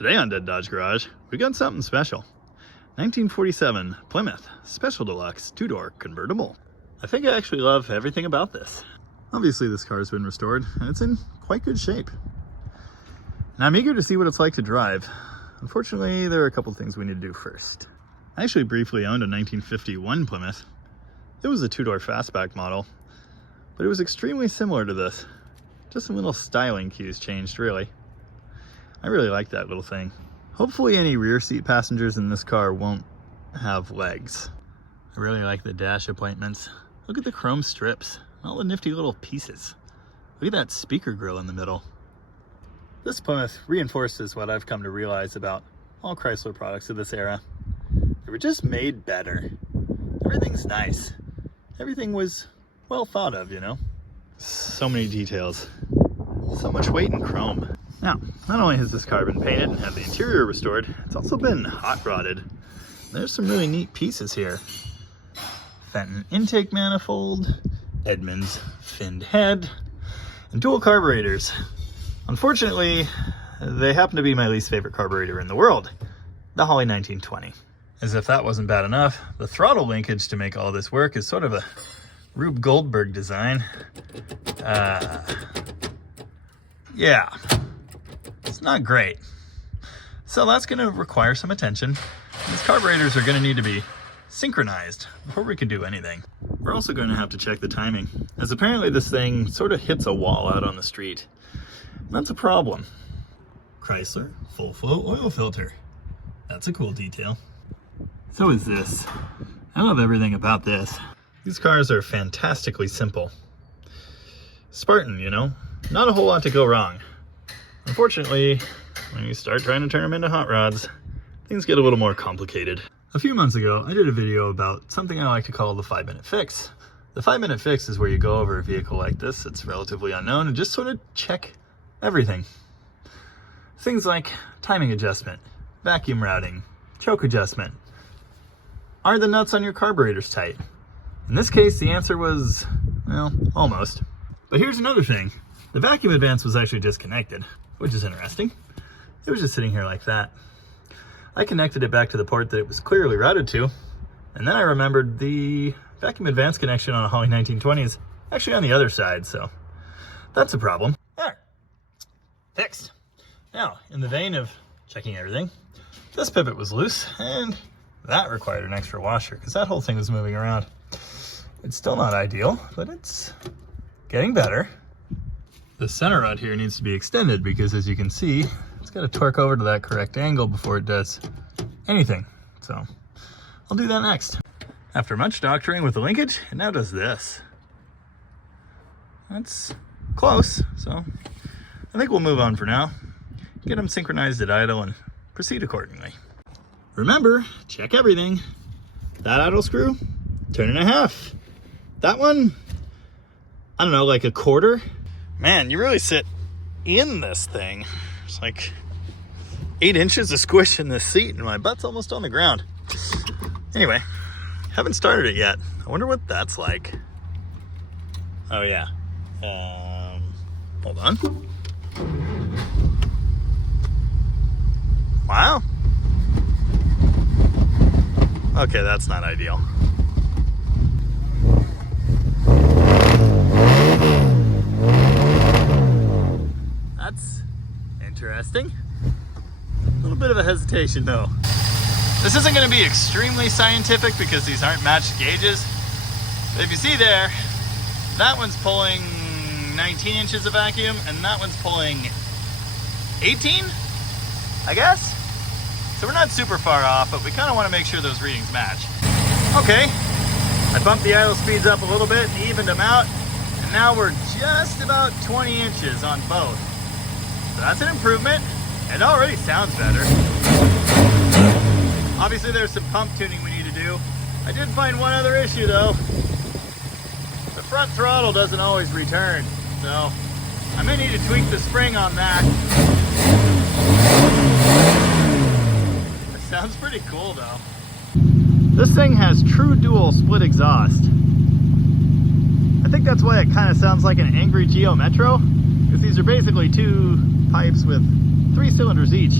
Today on Dead Dodge Garage, we got something special. 1947 Plymouth Special Deluxe 2-door convertible. I think I actually love everything about this. Obviously this car's been restored and it's in quite good shape. And I'm eager to see what it's like to drive. Unfortunately, there are a couple things we need to do first. I actually briefly owned a 1951 Plymouth. It was a 2-door fastback model, but it was extremely similar to this. Just some little styling cues changed, really. I really like that little thing. Hopefully any rear seat passengers in this car won't have legs. I really like the dash appointments. Look at the chrome strips, all the nifty little pieces. Look at that speaker grill in the middle. This Plymouth reinforces what I've come to realize about all Chrysler products of this era. They were just made better. Everything's nice. Everything was well thought of, you know? So many details. So much weight in chrome. Now, not only has this car been painted and had the interior restored, it's also been hot rodded. There's some really neat pieces here. Fenton intake manifold, Edmunds finned head, and dual carburetors. Unfortunately, they happen to be my least favorite carburetor in the world, the Holley 1920. As if that wasn't bad enough, the throttle linkage to make all this work is sort of a Rube Goldberg design. Yeah. It's not great. So that's going to require some attention. These carburetors are going to need to be synchronized before we can do anything. We're also going to have to check the timing, as apparently this thing sort of hits a wall out on the street. And that's a problem. Chrysler full flow oil filter. That's a cool detail. So is this. I love everything about this. These cars are fantastically simple. Spartan, you know? Not a whole lot to go wrong. Unfortunately, when you start trying to turn them into hot rods, things get a little more complicated. A few months ago, I did a video about something I like to call the 5-minute fix. The 5-minute fix is where you go over a vehicle like this that's relatively unknown and just sort of check everything. Things like timing adjustment, vacuum routing, choke adjustment. Are the nuts on your carburetors tight? In this case, the answer was, well, almost. But here's another thing. The vacuum advance was actually disconnected, which is interesting. It was just sitting here like that. I connected it back to the port that it was clearly routed to, and then I remembered the vacuum advance connection on a Holley 1920 is actually on the other side, so that's a problem. There, fixed. Now, in the vein of checking everything, this pivot was loose, and that required an extra washer, because that whole thing was moving around. It's still not ideal, but it's getting better. The center rod here needs to be extended because, as you can see, it's got to torque over to that correct angle before it does anything. So I'll do that next. After much doctoring with the linkage, it now does this. That's close, so I think we'll move on for now. Get them synchronized at idle and proceed accordingly. Remember, check everything. That idle screw, turn and a half. That one, I don't know, like a quarter. Man, you really sit in this thing. It's like 8 inches of squish in this seat and my butt's almost on the ground. Anyway, haven't started it yet. I wonder what that's like. Oh yeah. Hold on. Wow. Okay, that's not ideal. That's interesting. A little bit of a hesitation though. This isn't going to be extremely scientific because these aren't matched gauges. But if you see there, that one's pulling 19 inches of vacuum and that one's pulling 18, I guess? So we're not super far off, but we kind of want to make sure those readings match. Okay, I bumped the idle speeds up a little bit and evened them out, and now we're just about 20 inches on both. So that's an improvement. It already sounds better. Obviously there's some pump tuning we need to do. I did find one other issue though. The front throttle doesn't always return, so I may need to tweak the spring on that. It sounds pretty cool though. This thing has true dual split exhaust. I think that's why it kind of sounds like an angry Geo Metro, because these are basically two pipes with 3 cylinders each.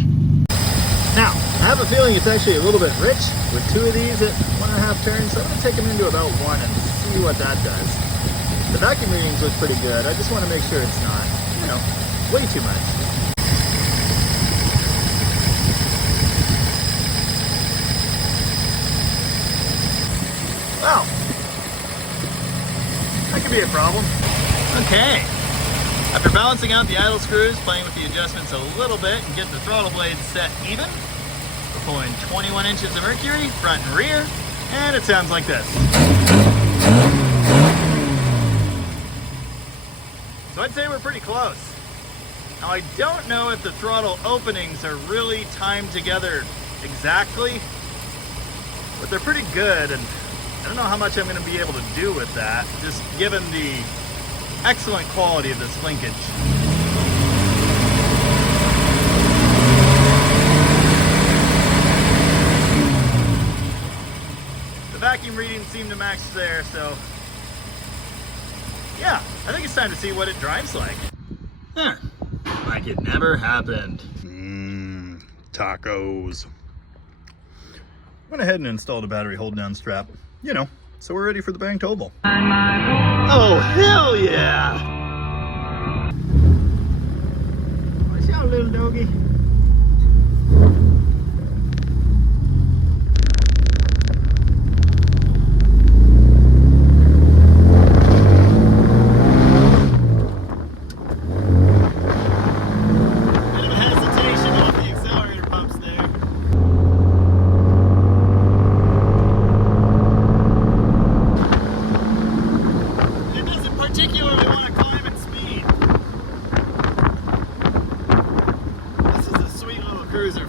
Now, I have a feeling it's actually a little bit rich with 2 of these at 1.5 turns, so I'm gonna take them into about 1 and see what that does. The vacuum readings look pretty good. I just want to make sure it's not, you know, way too much. Wow, that could be a problem. Okay, after balancing out the idle screws, playing with the adjustments a little bit, and getting the throttle blades set even, we're pulling 21 inches of mercury, front and rear, and it sounds like this. So I'd say we're pretty close. Now I don't know if the throttle openings are really timed together exactly, but they're pretty good, and I don't know how much I'm going to be able to do with that, just given the excellent quality of this linkage. The vacuum readings seem to match there, so yeah, I think it's time to see what it drives like. Huh. Like it never happened. Tacos. Went ahead and installed a battery hold down strap, you know, so we're ready for the banked oval. Oh, hell yeah! Watch out, little doggy.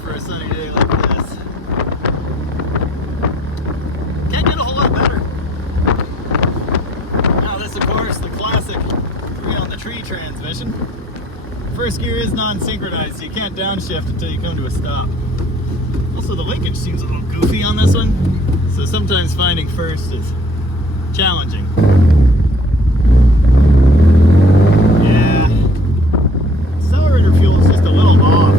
For a sunny day like this. Can't get a whole lot better. Now this, of course, the classic 3 on the tree transmission. First gear is non-synchronized, so you can't downshift until you come to a stop. Also, the linkage seems a little goofy on this one, so sometimes finding first is challenging. Yeah, accelerator fuel is just a little off.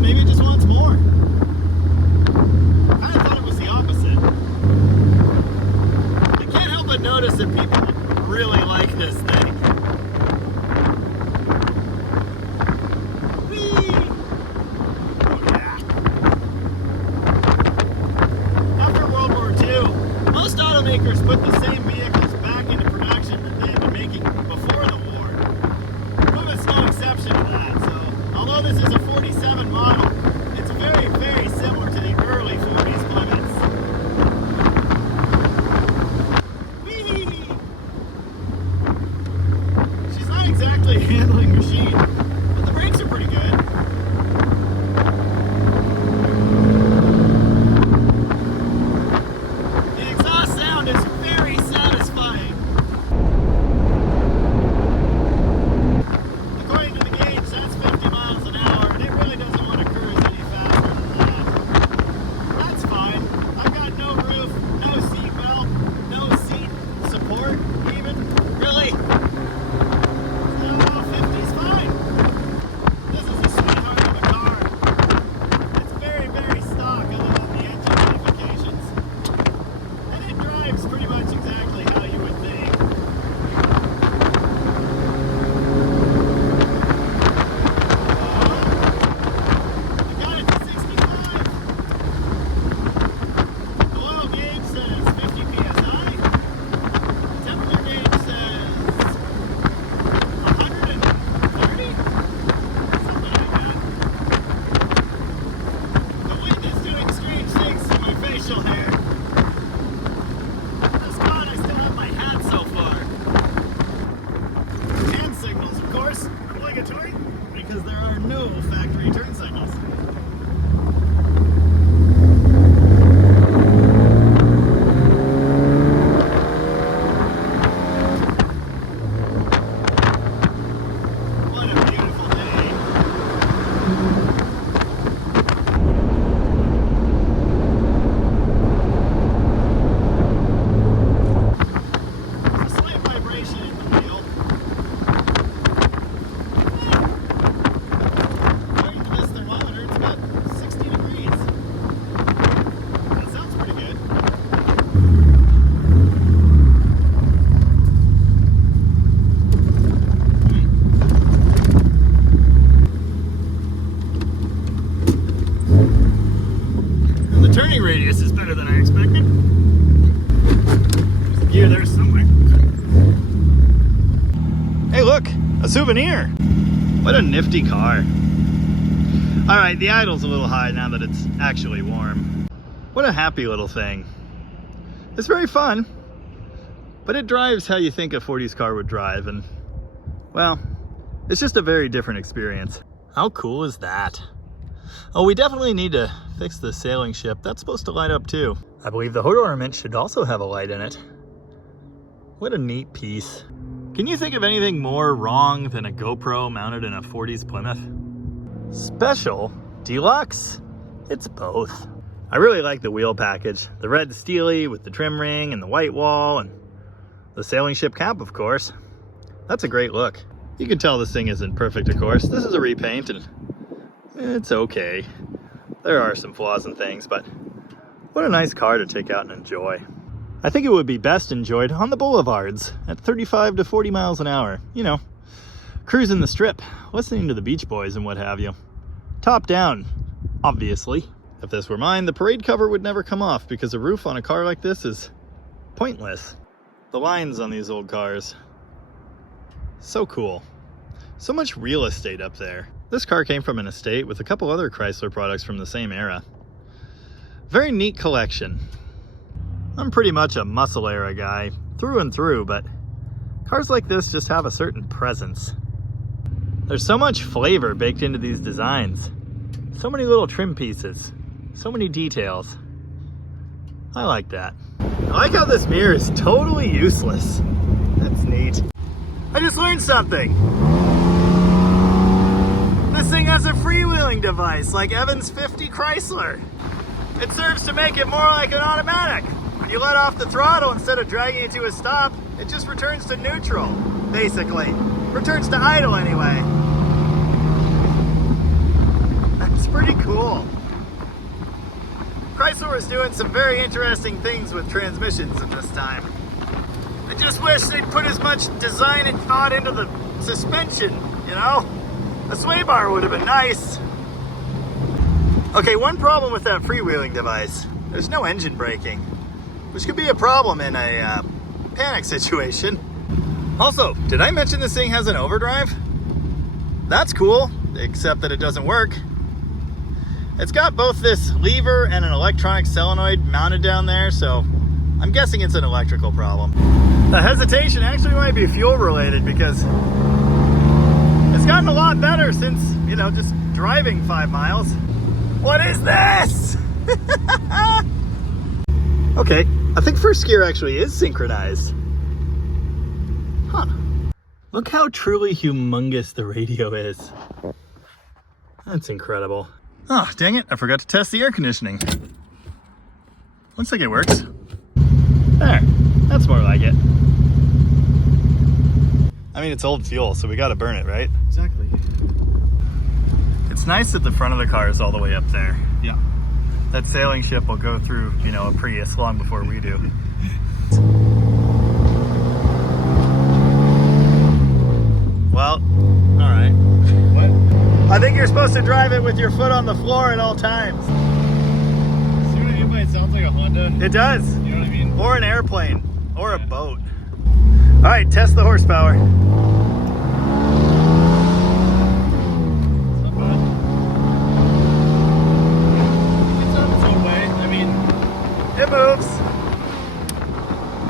Maybe it just wants more. I thought it was the opposite. I can't help but notice that people really like this thing. Whee! Oh yeah. After World War II, most automakers put the same vehicles back into production that they had been making before the war. Plymouth's no exception to that, so although this is a 47 model, it's very, very similar to the early 40s Plymouths. Whee! gear there somewhere. Hey look, a souvenir. What a nifty car. Alright, the idle's a little high now that it's actually warm. What a happy little thing. It's very fun, but it drives how you think a 40s car would drive, and well, it's just a very different experience. How cool is that? Oh, we definitely need to fix the sailing ship. That's supposed to light up too. I believe the hood ornament should also have a light in it. What a neat piece. Can you think of anything more wrong than a GoPro mounted in a 40s Plymouth? Special? Deluxe? It's both. I really like the wheel package. The red steely with the trim ring and the white wall and the sailing ship cap, of course. That's a great look. You can tell this thing isn't perfect, of course. This is a repaint and it's okay. There are some flaws and things, but what a nice car to take out and enjoy. I think it would be best enjoyed on the boulevards at 35 to 40 miles an hour. You know, cruising the strip, listening to the Beach Boys and what have you. Top down, obviously. If this were mine, the parade cover would never come off because a roof on a car like this is pointless. The lines on these old cars, so cool. So much real estate up there. This car came from an estate with a couple other Chrysler products from the same era. Very neat collection. I'm pretty much a muscle era guy, through and through, but cars like this just have a certain presence. There's so much flavor baked into these designs. So many little trim pieces. So many details. I like that. I like how this mirror is totally useless. That's neat. I just learned something. This thing has a freewheeling device like Evan's 50 Chrysler. It serves to make it more like an automatic. When you let off the throttle, instead of dragging it to a stop, it just returns to neutral, basically. Returns to idle anyway. That's pretty cool. Chrysler was doing some very interesting things with transmissions at this time. I just wish they'd put as much design and thought into the suspension, you know? A sway bar would have been nice. Okay, one problem with that freewheeling device. There's no engine braking, which could be a problem in a panic situation. Also, did I mention this thing has an overdrive? That's cool, except that it doesn't work. It's got both this lever and an electronic solenoid mounted down there, so I'm guessing it's an electrical problem. The hesitation actually might be fuel related because it's gotten a lot better since, you know, just driving 5 miles. What is this? Okay, I think first gear actually is synchronized. Huh. Look how truly humongous the radio is. That's incredible. Oh, dang it, I forgot to test the air conditioning. Looks like it works. There, that's more like it. I mean, it's old fuel, so we gotta burn it, right? Exactly. It's nice that the front of the car is all the way up there. Yeah. That sailing ship will go through, you know, a Prius long before we do. Well, all right. What? I think you're supposed to drive it with your foot on the floor at all times. See what I mean by it sounds like a Honda? It does. You know what I mean? Or an airplane. Or a boat. All right, test the horsepower. It's not bad. It's on its own way. I mean, It moves.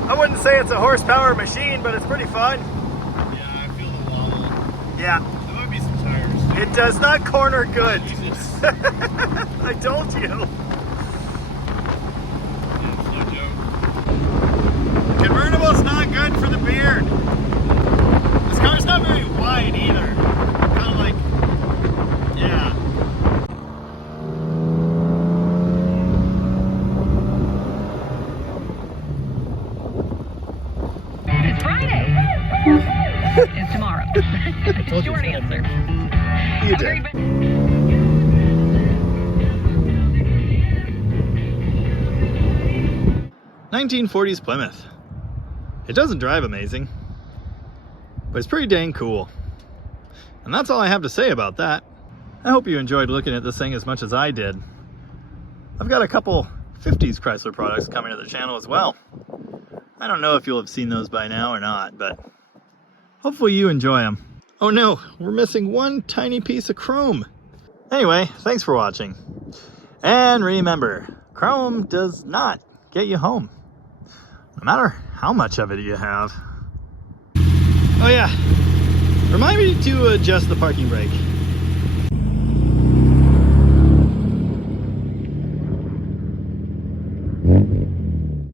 I wouldn't say it's a horsepower machine, but it's pretty fun. yeah, I feel the wobble. Yeah, There might be some tires. it does not corner good. Jesus. I told you. Yeah, it's no joke. Convertible's not good for the beard. This car's not very wide either. Kind of like, yeah. It's Friday. It's tomorrow. Short answer. You did. 1940s Plymouth. It doesn't drive amazing, but it's pretty dang cool. And that's all I have to say about that. I hope you enjoyed looking at this thing as much as I did. I've got a couple 50s Chrysler products coming to the channel as well. I don't know if you'll have seen those by now or not, but hopefully you enjoy them. Oh no, we're missing one tiny piece of chrome. Anyway, thanks for watching. And remember, chrome does not get you home, no matter how much of it you have. Oh yeah, remind me to adjust the parking brake.